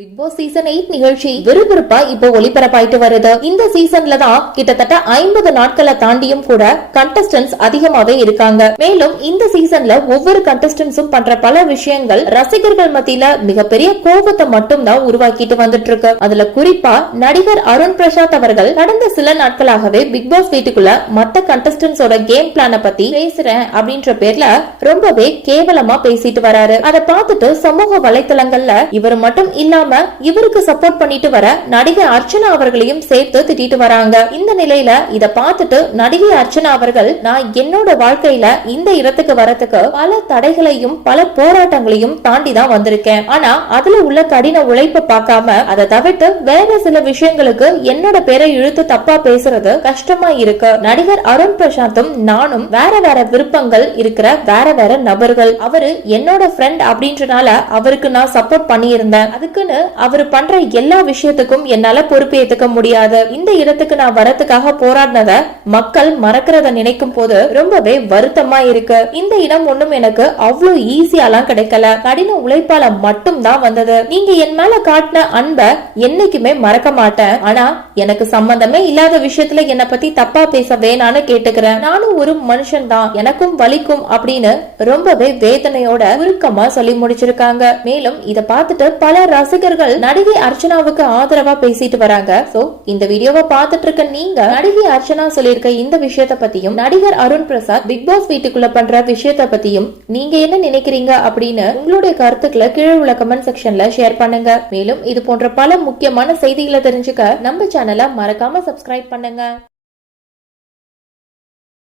Big Boss season eight நிகழ்ச்சி விறுவிறுப்பா இப்போ ஒளிபரப்பாயிட்டு வருது. இந்த சீசன்ல தான் கிட்டத்தட்ட ஐம்பது நாட்களை தாண்டியும் கூட கண்டஸ்டன்ஸ் அதிகமாவே இருக்காங்க. மேலும் இந்த சீசன்ல ஒவ்வொரு கண்டஸ்டன்ஸும் பண்ற பல விஷயங்கள் ரசிகர்கள் மத்தியில மிகப்பெரிய கோபத்தை மட்டும் தான் உருவாக்கிட்டு வந்துட்டு இருக்கு அதுல குறிப்பா நடிகர் அருண் பிரசாத் அவர்கள் கடந்த சில நாட்களாகவே பிக் பாஸ் வீட்டுக்குள்ள மத்த கண்டஸ்டன்ஸோட கேம் பிளான பத்தி பேசுறேன் அப்படின்ற பேர்ல ரொம்பவே கேவலமா பேசிட்டு வராரு. அதை பார்த்துட்டு சமூக வலைத்தளங்கள்ல இவர் மட்டும் இல்லாம இவருக்கு சப்போர்ட் பண்ணிட்டு வர நடிகை அர்ச்சனா அவர்களையும் சேர்த்து திட்டிட்டு வராங்க. இந்த நிலையில இத பார்த்துட்டு நடிகை அர்ச்சனா அவர்கள் நான் என்னோட வாழ்க்கையில இந்த இடத்துக்கு வரத்துக்கு பல தடைகளையும் பல போராட்டங்களையும் தாண்டி தான் வந்திருக்கேன். ஆனா அதுல உள்ள கடின உழைப்பை பார்க்காம அதை தவிர்த்து வேற சில விஷயங்களுக்கு என்னோட பேரை இழுத்து தப்பா பேசுறது கஷ்டமா இருக்கு. நடிகர் அருண் பிரசாந்தும் நானும் வேற வேற விருப்பங்கள் இருக்கிற வேற வேற நபர்கள். அவரு என்னோட ஃப்ரெண்ட் அப்படின்றனால அவருக்கு நான் சப்போர்ட் பண்ணியிருந்தேன். அதுக்குன்னு அவர் பண்ற எல்லா விஷயத்துக்கும் என்னால பொறுப்பேத்துக்க முடியாது. இந்த இடத்துக்கு நான் வரத்துக்காக போராடினத மக்கள் மறக்கிறத நினைக்கும் போது ரொம்பவே வருத்தமா இருக்கு. இந்த இடம் ஒண்ணும் எனக்கு அவ்வளவு ஈஸியாலாம் கிடைக்கல. கடின உழைப்பால மட்டும் தான் வந்தது. நீங்க என் மேல காட்டின அன்பை என்னைக்குமே மறக்க மாட்டேன். ஆனா எனக்கு சம்பந்தமே இல்லாத விஷயத்துல என்ன பத்தி தப்பா பேச வேணான்னு கேட்டுக்கிறேன். நானும் ஒரு மனுஷன் தான். எனக்கும் வலிக்கும் அப்படின்னு ரொம்பவே வேதனையோட உருக்கமா சொல்லி முடிச்சிருக்காங்க. மேலும் இத பார்த்துட்டு பல ரசிகர்கள் நடிகை அர்ச்சனாவுக்கு ஆதரவா பேசிட்டு வராங்க. சோ இந்த வீடியோவை பார்த்துட்டு இருக்க நீங்க நடிகை அர்ச்சனா சொல்லியிருக்க இந்த விஷயத்த பத்தியும் நடிகர் அருண் பிரசாத் பிக் பாஸ் வீட்டுக்குள்ள பண்ற விஷயத்த பத்தியும் நீங்க என்ன நினைக்கிறீங்க அப்படின்னு உங்களுடைய கருத்துக்களை கீழே உள்ள கமெண்ட் செக்ஷன்ல ஷேர் பண்ணுங்க. மேலும் இது போன்ற பல முக்கியமான செய்திகளை தெரிஞ்சுக்க நம்ம சேனலை மறக்காம சப்ஸ்கிரைப் பண்ணுங்க.